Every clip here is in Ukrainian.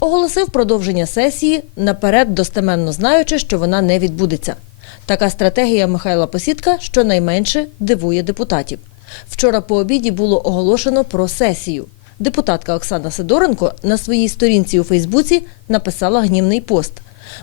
оголосив продовження сесії, наперед достеменно знаючи, що вона не відбудеться. Така стратегія Михайла Посідка щонайменше дивує депутатів. Вчора по обіді було оголошено про сесію. Депутатка Оксана Сидоренко на своїй сторінці у Фейсбуці написала гнівний пост.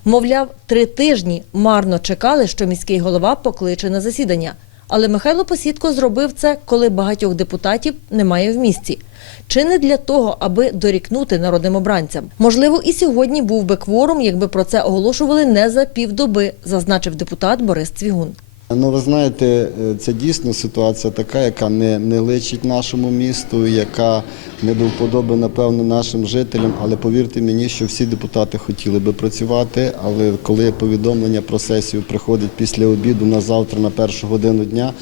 Мовляв, три тижні марно чекали, що міський голова покличе на засідання. Але Михайло Посідко зробив це, коли багатьох депутатів немає в місті. Чи не для того, аби дорікнути народним обранцям? Можливо, і сьогодні був би кворум, якби про це оголошували не за півдоби, зазначив депутат Борис Цвігун. Ну, ви знаєте, е, це дійсно ситуація така, яка не, не личить нашому місту, яка не до вподоби, напевно, нашим жителям. Але повірте мені, що всі депутати хотіли би працювати. Але коли повідомлення про сесію приходить після обіду на завтра, на першу годину дня,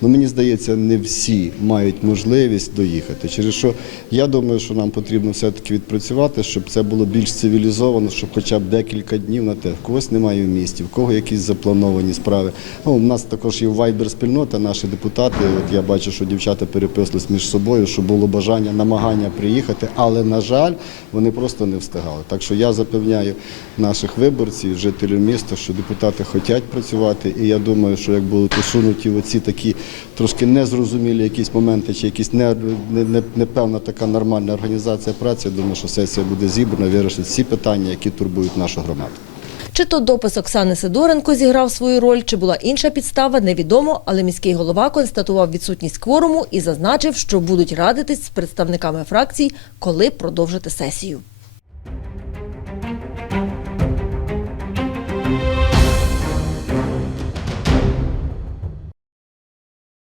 ну мені здається, не всі мають можливість доїхати. Через що я думаю, що нам потрібно все-таки відпрацювати, щоб це було більш цивілізовано, щоб хоча б декілька днів на те, в когось немає в місті, в кого якісь заплановані справи. Ну, нас також є вайбер спільнота, наші депутати. От я бачу, що дівчата переписувались між собою, що було бажання, намагання приїхати, але на жаль, вони просто не встигали. Так що я запевняю наших виборців, жителів міста, що депутати хочуть працювати, і я думаю, що як будуть усунуті оці такі трошки незрозумілі якісь моменти, чи якісь не, не, не, непевна така нормальна організація праці, я думаю, що сесія буде зібрана, вирішить всі питання, які турбують нашу громаду. Чи то допис Оксани Сидоренко зіграв свою роль, чи була інша підстава, невідомо, але міський голова констатував відсутність кворуму і зазначив, що будуть радитись з представниками фракцій, коли продовжити сесію.